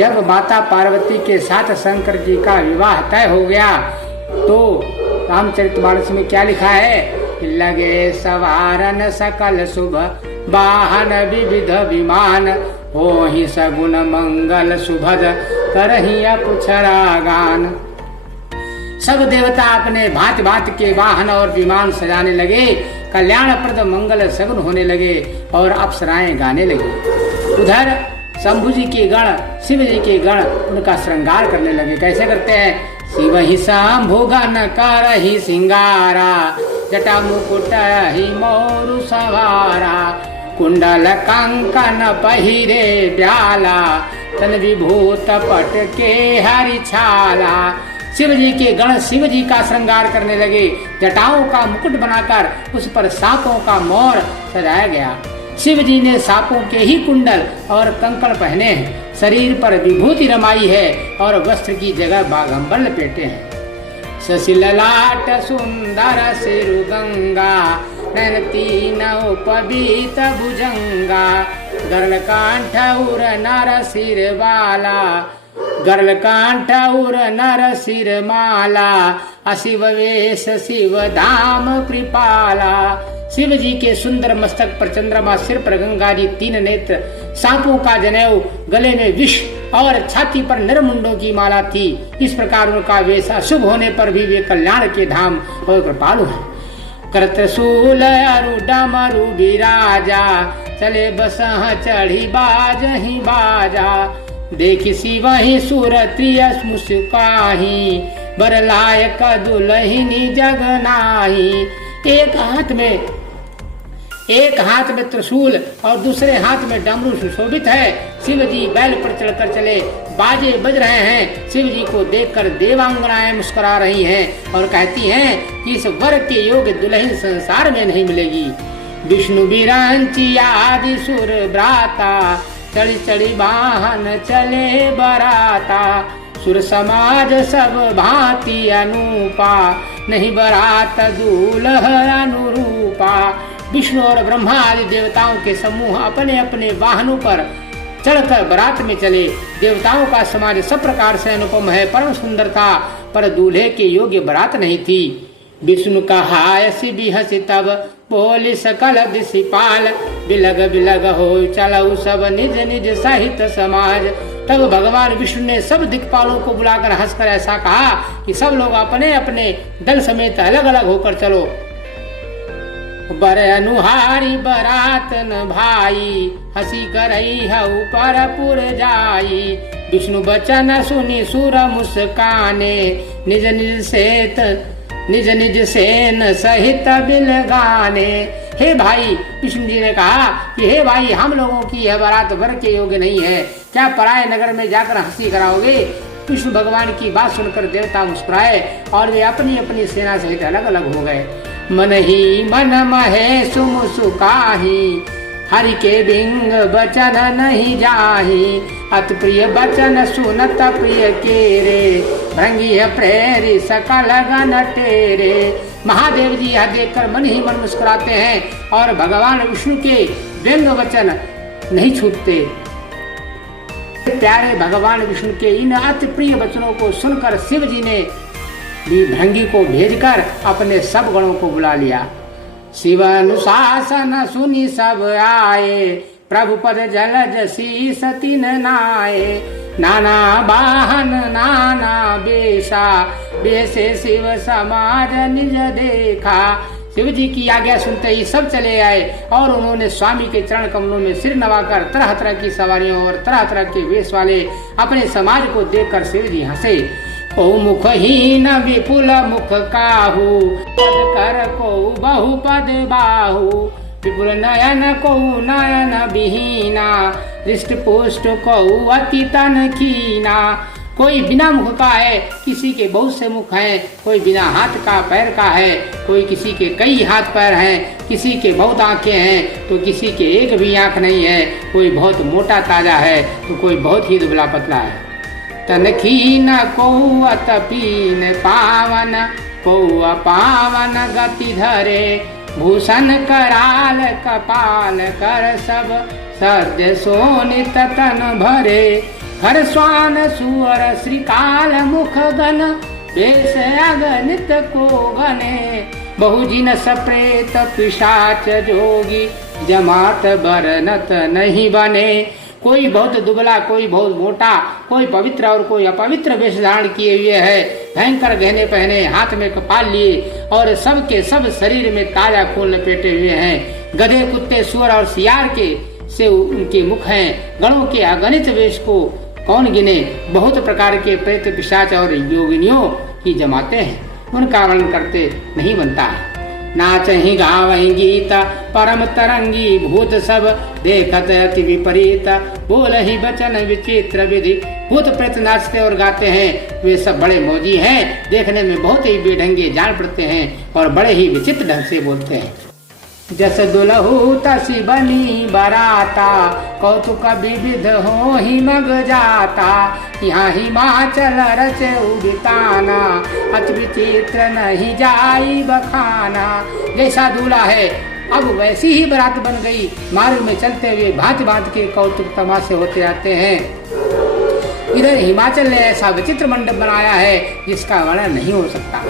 जब माता पार्वती के साथ शंकर जी का विवाह तय हो गया तो रामचरितमानस में क्या लिखा है? लगे सवारन सकल शुभ वाहन विविध विमान, हो ही सगुन मंगल सुभद करही अपुछरा गान। सब देवता अपने भांति भांति के वाहन और विमान सजाने लगे, कल्याणप्रद मंगल सगुन होने लगे और अप्सराएं गाने लगी। उधर शंभु जी के गण, शिव जी के गण उनका श्रृंगार करने लगे। कैसे करते हैं? शिव ही शंभु गण कर ही सिंगारा, जटा मुकुट ही मोरु सवारा, कुंडल कंकन पहिरे ब्याला, तन विभूत पट के हरि छाला। शिव जी के गण शिव जी का श्रृंगार करने लगे। जटाओं का मुकुट बनाकर उस पर सांपों का मोर सजाया गया। शिव जी ने सांपों के ही कुंडल और कंकड़ पहने हैं, शरीर पर विभूति रमाई है और वस्त्र की जगह बाघंबर लपेटे हैं। ससिल लाट सुंदर सिरु गंगा, नैन तीनों पबीत भुजंगा, गरल कांठ उर नर सिर वाला, गरल कांठ उर नर सिर माला, अशिव वेश शिव धाम कृपाला। शिव जी के सुंदर मस्तक पर चंद्रमा, सिर पर गंगा जी, तीन नेत्र, सांपों का जनेऊ, गले में विष और छाती पर नरमुंडों की माला थी। इस प्रकार उनका वेश अशुभ होने पर भी वे कल्याण के धाम और कृपालु हैं। करत्रशूल अरु डमरु बिराजा, चले बसह चढ़ी बाज ही बाजा, देखी शिव ही सुर त्रिय मुस्काही, बर लायक दुलहिनी जग नाही। एक हाथ में त्रिशूल और दूसरे हाथ में डमरू सुशोभित है। शिव जी बैल पर चढ़कर चले, बाजे बज रहे हैं। शिव जी को देखकर देवांगनाएं मुस्कुरा रही हैं और कहती हैं कि इस वर के योग्य दुल्हन संसार में नहीं मिलेगी। विष्णु विरंची आदि सुर भ्राता, चढ़ी चढ़ी वाहन चले बराता, सुर समाज सब भांति अनूपा, नहीं बरात दूल्ह अनुरूपा। विष्णु और ब्रह्मा आदि देवताओं के समूह अपने अपने वाहनों पर चढ़कर बारात में चले। देवताओं का समाज सब प्रकार से अनुपम है, परम सुंदर था, पर दूल्हे के योग्य बारात नहीं थी। विष्णु कहा ऐसी भी हंसी तब, बोली सकल दिशिपाल, बिलग बिलग हो चलऊ सब निज निज सहित समाज। तब भगवान विष्णु ने सब दिक्पालों को बुलाकर हंसकर ऐसा कहा कि सब लोग अपने अपने दल समेत अलग अलग होकर चलो। बर अनुहारी बरात न भाई, हंसी करई है ऊपर पुर जाई। विष्णु बचन सुनी सुर मुस्काने, निज निज सेन सहित बिल गाने। हे भाई, विष्णु जी ने कहा कि हे भाई, हम लोगों की यह बारात वर के योग्य नहीं है, क्या पराये नगर में जाकर हंसी कराओगे? विष्णु भगवान की बात सुनकर देवता मुस्कुराए और वे अपनी अपनी सेना सहित अलग अलग हो गए। मन ही मन महे सुमुसुकाही, हरि के बिंग बचन नहीं जाही। अति प्रिय बचन सुनत प्रिय केरे, भृंगी प्रेरी सकल गण टेरे। महादेव जी यह देखकर मन ही मन मुस्कुराते हैं और भगवान विष्णु के व्यंग वचन नहीं छूटते। प्यारे भगवान विष्णु के इन अति प्रिय वचनों को सुनकर शिव जी ने भी भृंगी को भेजकर अपने सब गणों को बुला लिया। शिव अनुशासन सुनी सब आए, प्रभु पद जलज शीस तीन नाये। नाना वाहन नाना बेशा, बेसे शिव समाज निज देखा। शिव जी की आज्ञा सुनते ही सब चले आए और उन्होंने स्वामी के चरण कमलों में सिर नवाकर तरह तरह की सवारियों और तरह तरह के वेश वाले अपने समाज को देखकर शिव जी हंसे। को मुखहीन विपुल मुख काहू, पद कर को बहुपद बाहू। विपुल नयन को नयन विहीना, हृष्ट पुष्ट को अति तन कीना। कोई बिना मुख का है, किसी के बहुत से मुख हैं, कोई बिना हाथ का पैर का है, कोई किसी के कई हाथ पैर हैं, किसी के बहुत आंखें हैं तो किसी के एक भी आंख नहीं है। कोई बहुत मोटा ताजा है तो कोई बहुत ही दुबला पतला है। तनखीन को अतपीन पावन, को अपावन गति धरे। भूषण कराल कपाल कर सब, सद्य सोनित तन भरे। हर स्वान सुअर श्रीकाल मुख गन, वेश अगणित को गने। बहु जिन सप्रेत पिशाच जोगी, जमात बरनत नहीं बने। कोई बहुत दुबला, कोई बहुत मोटा, कोई पवित्र और कोई अपवित्र वेश धारण किए हुए है, भयंकर गहने पहने, हाथ में कपाल लिए और सबके सब शरीर में काला खून लपेटे हुए हैं। गधे, कुत्ते, सुअर और सियार के से उनके मुख हैं। गणों के अगणित वेश को कौन गिने। बहुत प्रकार के प्रेत, पिशाच और योगिनियों की जमाते हैं, उनका वर्णन करते नहीं बनता है। नाचहि गावहि गीत, परम तरंगी भूत सब, देखत अति विपरीत, बोलहि वचन विचित्र विधि। भूत प्रेत नाचते और गाते हैं, वे सब बड़े मौजी हैं, देखने में बहुत ही बेढंगे जान पड़ते हैं और बड़े ही विचित्र ढंग से बोलते हैं। जस दुलहु तसी बनी बराता, कौतुक विविध हो ही मग जाता। यहाँ हिमाचल रचे उदिताना, अति विचित्र नहीं जाई बखाना। जैसा दूल्हा है अब वैसी ही बारात बन गई, मार्ग में चलते हुए भांति भांति के कौतुक तमाशे होते रहते हैं। इधर हिमाचल ने ऐसा विचित्र मंडप बनाया है जिसका वर्णन नहीं हो सकता।